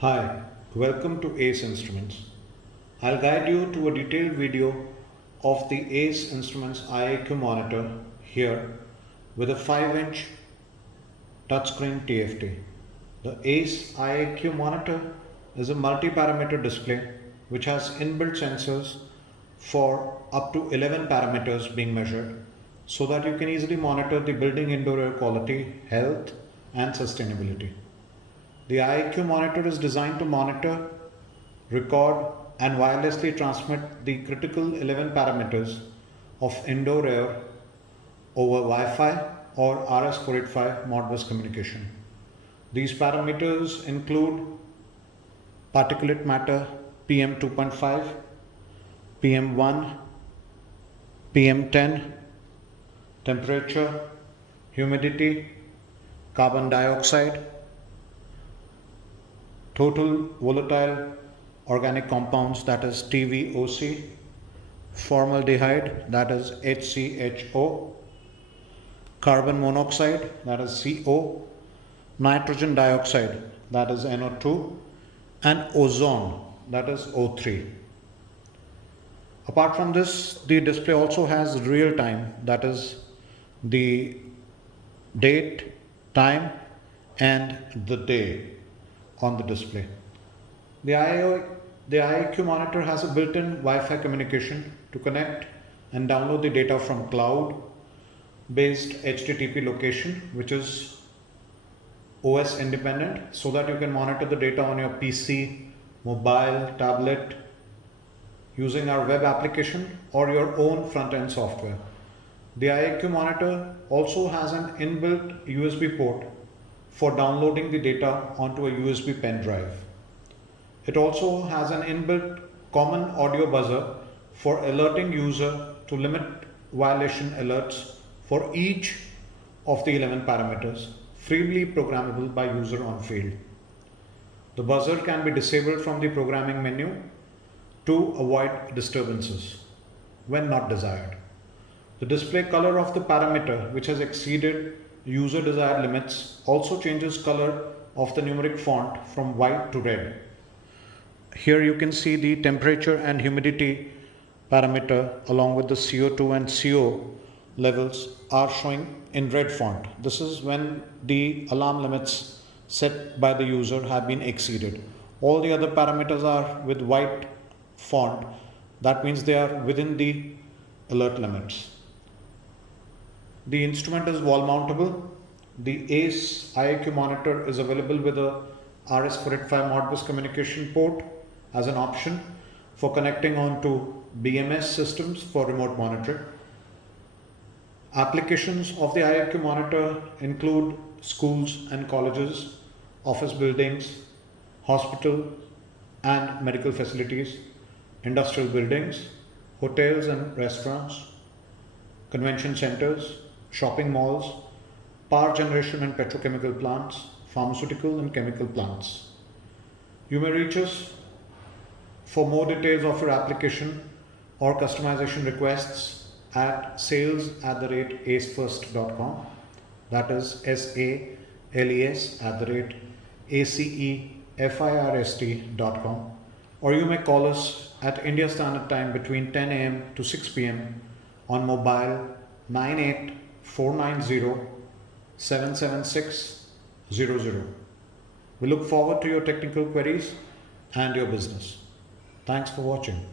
Hi, welcome to ACE Instruments. I'll guide you to a detailed video of the ACE Instruments IAQ monitor here with a 5-inch touchscreen TFT. The ACE IAQ monitor is a multi-parameter display which has inbuilt sensors for up to 11 parameters being measured so that you can easily monitor the building indoor air quality, health and sustainability. The IAQ monitor is designed to monitor, record and wirelessly transmit the critical 11 parameters of indoor air over Wi-Fi or RS485 Modbus communication. These parameters include particulate matter PM2.5, PM1, PM10, temperature, humidity, carbon dioxide, total volatile organic compounds, that is TVOC, formaldehyde, that is HCHO, carbon monoxide, that is CO, nitrogen dioxide, that is NO2, and ozone, that is O3. Apart from this, the display also has real time, that is the date, time, and the day on the display. The IAQ monitor has a built-in Wi-Fi communication to connect and download the data from cloud-based HTTP location, which is OS independent, so that you can monitor the data on your PC, mobile, tablet, using our web application or your own front-end software. The IAQ monitor also has an inbuilt USB port for downloading the data onto a USB pen drive. It also has an inbuilt common audio buzzer for alerting user to limit violation alerts for each of the 11 parameters, freely programmable by user on field. The buzzer can be disabled from the programming menu to avoid disturbances when not desired. The display color of the parameter which has exceeded user desired limits also changes color of the numeric font from white to red. Here you can see the temperature and humidity parameter along with the CO2 and CO levels are showing in red font. This is when the alarm limits set by the user have been exceeded. All the other parameters are with white font. That means they are within the alert limits. The instrument is wall mountable. The ACE IAQ monitor is available with a RS485 Modbus communication port as an option for connecting on to BMS systems for remote monitoring. Applications of the IAQ monitor include schools and colleges, office buildings, hospital and medical facilities, industrial buildings, hotels and restaurants, convention centers, shopping malls, power generation and petrochemical plants, pharmaceutical and chemical plants. You may reach us for more details of your application or customization requests at sales@acefirst.com. That is SALES@acefirst.com. Or you may call us at India Standard Time between 10 a.m. to 6 p.m. on mobile 9849077600. We look forward to your technical queries and your business. Thanks for watching.